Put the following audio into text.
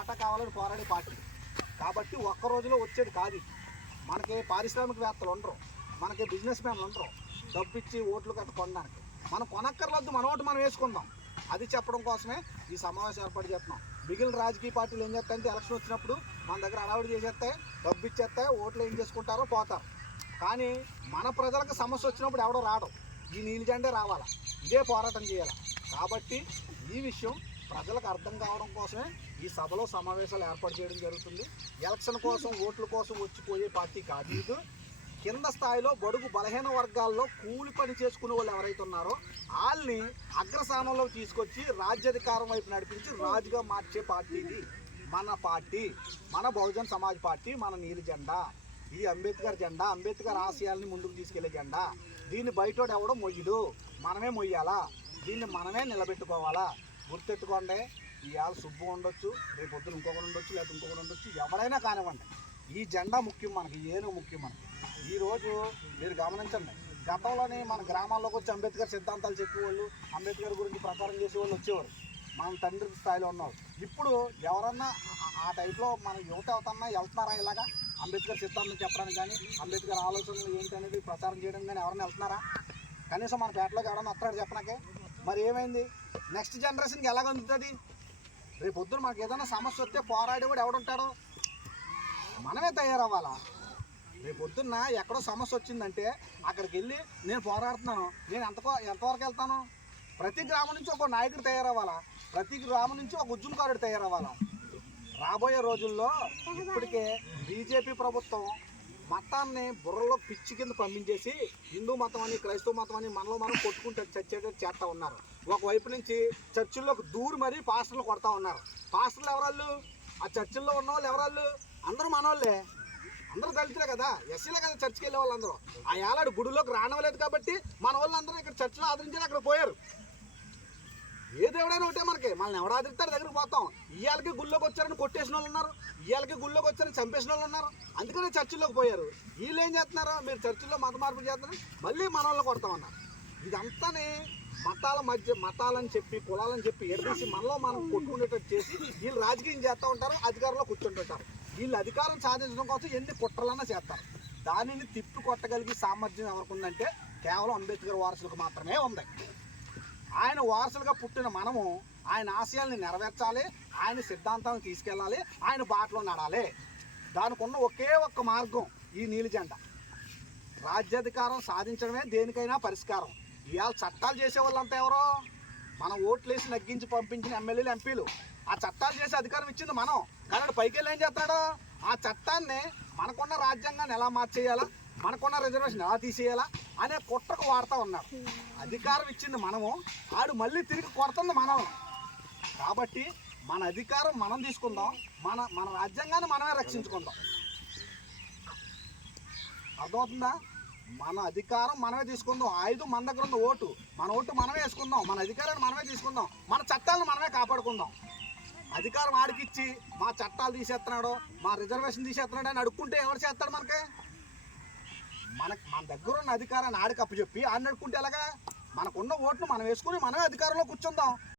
వాటా కావాలని పోరాడే పార్టీ. కాబట్టి ఒక్క రోజులో వచ్చేది కాదు మనకి పారిశ్రామికవేత్తలు ఉండరు. మనకి బిజినెస్ మ్యాన్లు ఉండరు. డబ్బు ఇచ్చి ఓట్లు కట్ట కొనడానికి. మనం కొనక్కర్లొద్దు మన ఓటు మనం వేసుకుందాం. అది చెప్పడం కోసమే ఈ సమావేశం ఏర్పాటు చేస్తున్నాం. మిగిలిన రాజకీయ పార్టీలు ఏం చేస్తాయంటే ఎలక్షన్ వచ్చినప్పుడు మన దగ్గర అలవాటు చేసేస్తాయి డబ్బు ఇచ్చేస్తాయి ఓట్లు ఏం చేసుకుంటారో పోతారు. కానీ మన ప్రజలకు సమస్య వచ్చినప్పుడు ఎవడో రావడం ఈ నీళ్ళు జెండే రావాలా? ఇదే పోరాటం చేయాలి? కాబట్టి ఈ విషయం ప్రజలకు అర్థం కావడం కోసమే ఈ సభలో సమావేశాలు ఏర్పాటు చేయడం జరుగుతుంది. ఎలక్షన్ కోసం ఓట్ల కోసం వచ్చిపోయే పార్టీ కాదు ఇది. కింద స్థాయిలో బడుగు బలహీన వర్గాల్లో కూలి పని చేసుకునే వాళ్ళు ఎవరైతే ఉన్నారో వాళ్ళని అగ్రస్థానంలో తీసుకొచ్చి రాజ్యాధికారం వైపు నడిపించి రాజుగా మార్చే పార్టీ ఇది. మన పార్టీ మన బహుజన్ సమాజ్ పార్టీ మన నీలి జెండా. ఇది అంబేద్కర్ జెండా అంబేద్కర్ ఆశయాల్ని ముందుకు తీసుకెళ్ళే జెండా. దీన్ని బయటోడు ఎవడో మొయ్యడు. మనమే మొయ్యాలా? దీన్ని మనమే నిలబెట్టుకోవాలా? గుర్తెట్టుకోండి ఇవాళ సుబ్బు ఉండొచ్చు రేపు పొద్దున ఇంకొకరు ఉండొచ్చు లేకపోతే ఇంకొకరు ఉండొచ్చు ఎవరైనా కానివ్వండి. ఈ జెండా ముఖ్యం మనకి ఏను ముఖ్యం మనకి. ఈరోజు మీరు గమనించండి గతంలోనే మన గ్రామాల్లోకి వచ్చి అంబేద్కర్ సిద్ధాంతాలు చెప్పేవాళ్ళు అంబేద్కర్ గురించి ప్రచారం చేసేవాళ్ళు వచ్చేవారు. మన తండ్రి స్థాయిలో ఉన్నవాళ్ళు ఇప్పుడు ఎవరన్నా ఆ- టైప్లో మన యువత అవుతన్నా వెళ్తున్నారా ఇలాగా? అంబేద్కర్ సిద్ధాంతం చెప్పడానికి కానీ అంబేద్కర్ ఆలోచనలు ఏంటనేది ప్రచారం చేయడం కానీ ఎవరైనా వెళ్తున్నారా? కనీసం మన పేటలోకి ఎవరైనా వస్తాడు చెప్పడాకే మరి ఏమైంది? నెక్స్ట్ జనరేషన్కి ఎలాగ అందుతుంది? రేపు పొద్దున మనకి ఏదైనా సమస్య వస్తే పోరాడేవాడు ఎవడుంటాడు? మనమే తయారవ్వాలా? రేపు పొద్దున్న ఎక్కడో సమస్య వచ్చిందంటే అక్కడికి వెళ్ళి నేను పోరాడుతున్నాను. నేను ఎంత ఎంతవరకు వెళ్తాను? ప్రతి గ్రామం నుంచి ఒక నాయకుడు తయారవ్వాలా? ప్రతి గ్రామం నుంచి ఒక ఉద్యమకారుడు తయారవ్వాలా? రాబోయే రోజుల్లో ఇప్పటికే బీజేపీ ప్రభుత్వం మతాన్ని బుర్రలో పిచ్చి కింద పంపించేసి హిందూ మతం అని క్రైస్తవ మతం అని మనలో మనం కొట్టుకుంటే చచ్చేటట్టు చేస్తూ ఉన్నారు. ఒకవైపు నుంచి చర్చిల్లోకి దూరి మరీ పాస్టర్లు కొడతా ఉన్నారు. పాస్టర్లు ఎవరాళ్ళు? ఆ చర్చిల్లో ఉన్న వాళ్ళు ఎవరాళ్ళు? అందరూ మనోళ్ళే. అందరూ దళితులే కదా. ఎస్సీలే కదా చర్చికి వెళ్ళే వాళ్ళందరూ. ఆ ఏలాడు గుడిలోకి రానవలేదు కాబట్టి మన వాళ్ళందరూ ఇక్కడ చర్చిలో ఆదరించారు అక్కడ పోయారు. ఏ దేవుడైనా ఒకటే మనకి. మనల్ని ఎవడు దగ్గరికి పోతాం. ఇవాళకి గుళ్ళోకి వచ్చారని కొట్టేసిన వాళ్ళు ఉన్నారు. ఇవాళకి గుళ్ళోకి వచ్చారని చంపేసిన వాళ్ళు ఉన్నారు. అందుకనే చర్చిల్లోకి పోయారు. వీళ్ళు ఏం చేస్తున్నారు? మీరు చర్చిల్లో మత మార్పు చేస్తున్నారు. మళ్ళీ మన వాళ్ళని కొడతామన్నారు. ఇదంతానే మతాల మధ్య మతాలని చెప్పి కులాలని చెప్పి ఎర్రేసి మనలో మనం కొట్టుకునేటట్టు చేసి వీళ్ళు రాజకీయం చేస్తూ ఉంటారు అధికారంలో కూర్చుంటుంటారు వీళ్ళు అధికారం సాధించడం కోసం ఎన్ని కుట్రలన్నా చేస్తారు. దానిని తిప్పి కొట్టగలిగే సామర్థ్యం ఎవరికి ఉందంటే కేవలం అంబేద్కర్ వారసులకు మాత్రమే ఉంది. ఆయన వారసులుగా పుట్టిన మనము ఆయన ఆశయాల్ని నెరవేర్చాలి ఆయన సిద్ధాంతాన్ని తీసుకెళ్ళాలి ఆయన బాటలో నడాలి. దానికి ఉన్న ఒకే ఒక్క మార్గం ఈ నీలిజెండ. రాజ్యాధికారం సాధించడమే దేనికైనా పరిష్కారం. ఇవాళ చట్టాలు చేసే వాళ్ళంతా ఎవరో? మనం ఓట్లేసి నగ్గించి పంపించిన ఎమ్మెల్యేలు ఎంపీలు. ఆ చట్టాలు చేసే అధికారం ఇచ్చింది మనం. కానీ పైకి వెళ్ళి ఏం చేస్తాడు? ఆ చట్టాన్ని మనకున్న రాజ్యాంగాన్ని ఎలా మార్చేయాలా? మనకున్న రిజర్వేషన్ ఎలా తీసేయాలా అనే కుట్రకు వాడుతూ ఉన్నాడు అధికారం ఇచ్చింది మనము ఆడు మళ్ళీ తిరిగి కొడుతుంది మనం కాబట్టి మన అధికారం మనం తీసుకుందాం మన మన రాజ్యాంగాన్ని మనమే రక్షించుకుందాం. అర్థమవుతుందా? మన అధికారం మనమే తీసుకుందాం. ఆయుధం మన దగ్గర ఉంది ఓటు. మన ఓటు మనమే వేసుకుందాం. మన అధికారాన్ని మనమే తీసుకుందాం. మన చట్టాలను మనమే కాపాడుకుందాం. అధికారం ఆడికిచ్చి మా చట్టాలు తీసేస్తున్నాడు మా రిజర్వేషన్ తీసేస్తున్నాడు అని అడుక్కుంటే ఎవరు చేస్తాడు మనకి? మనకు మన దగ్గర ఉన్న అధికారాన్ని ఆడికి అప్పచెప్పి ఆడిని ఎలాగా? మనకున్న ఓట్లు మనం వేసుకుని మనమే అధికారంలో కూర్చుందాం.